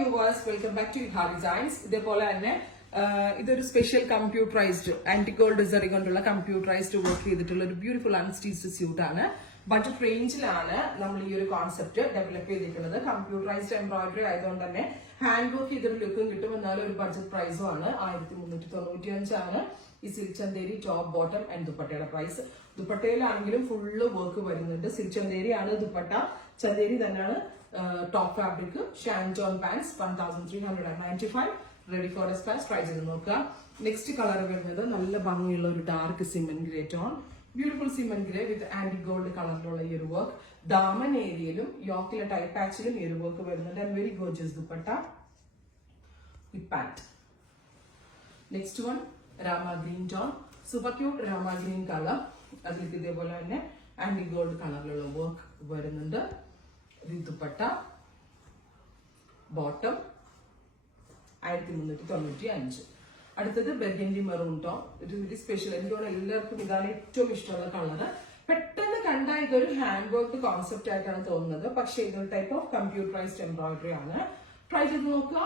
Viewers, welcome back to Yuha Designs. ഇതേപോലെ തന്നെ ഇതൊരു സ്പെഷ്യൽ കമ്പ്യൂട്ടറൈസ്ഡ് ആന്റിഗോൾഡ് ഡിസൈൻ കൊണ്ടുള്ള കമ്പ്യൂട്ടറൈസ്ഡ് വർക്ക് ചെയ്തിട്ടുള്ള ഒരു ബ്യൂട്ടിഫുൾ അൺസ്റ്റിച്ച്ഡ് സ്യൂട്ട് ആണ്. ബഡ്ജറ്റ് റേഞ്ചിലാണ് നമ്മൾ ഈ ഒരു കോൺസെപ്റ്റ് ഡെവലപ്പ് ചെയ്തിട്ടുള്ളത്. കമ്പ്യൂട്ടറൈസ്ഡ് എംബ്രോയിഡറി ആയതുകൊണ്ട് തന്നെ ഹാൻഡ് വർക്ക് ചെയ്തൊരു ലുക്കും കിട്ടും. എന്നാലും ഒരു ബഡ്ജറ്റ് പ്രൈസും ആണ്. 1395 ആണ് ഈ silk Chanderi top bottom and ദുപ്പട്ടയുടെ പ്രൈസ്. ദുപ്പട്ടയിലാണെങ്കിലും ഫുള്ള് വർക്ക് വരുന്നുണ്ട്. സിൽക്ക് ചന്തേരി ആണ് ദുപ്പട്ട, ചന്തേരി തന്നെയാണ് ടോപ്പ് ഫാബ്രിക്. ഷാൻജോൺ പാൻസ് 1395. റെഡി ഫോർ എസ്പാസ്. ട്രൈ ചെയ്ത് നോക്കുക. നെക്സ്റ്റ് കളർ വരുന്നത് നല്ല ഭംഗിയുള്ള ഒരു dark cement grey tone, beautiful cement grey with anti gold കളറിലുള്ള ഈ ഒരു വർക്ക്. ദാമൻ ഏരിയയിലും യോക്കിലെ ടൈപ്പ് പാച്ചിലും ഈ ഒരു വർക്ക് വരുന്നുണ്ട്. And very gorgeous dupatta with pant. Next one Rama green tone, super cute Rama green colour. അതിലേക്ക് ഇതേപോലെ തന്നെ ആന്റി ഗോൾഡ് കളറിലുള്ള വർക്ക് വരുന്നുണ്ട്. ദുപ്പട്ട ബോട്ടം 1395. അടുത്തത് ബെർഗൻഡി മെറൂൺ ടോൺ. ഒരു വെരി സ്പെഷ്യൽ, എനിക്ക് എല്ലാവർക്കും ഇതാണ് ഏറ്റവും ഇഷ്ടമുള്ള കളറ്. പെട്ടെന്ന് കണ്ടാൽ ഇതൊരു ഹാൻഡ് വർക്ക് കോൺസെപ്റ്റ് ആയിട്ടാണ് തോന്നുന്നത്, പക്ഷേ ഇതൊരു ടൈപ്പ് ഓഫ് കമ്പ്യൂട്ടറൈസ്ഡ് എംബ്രോയിഡറി ആണ്. ട്രൈ ചെയ്ത് നോക്കുക.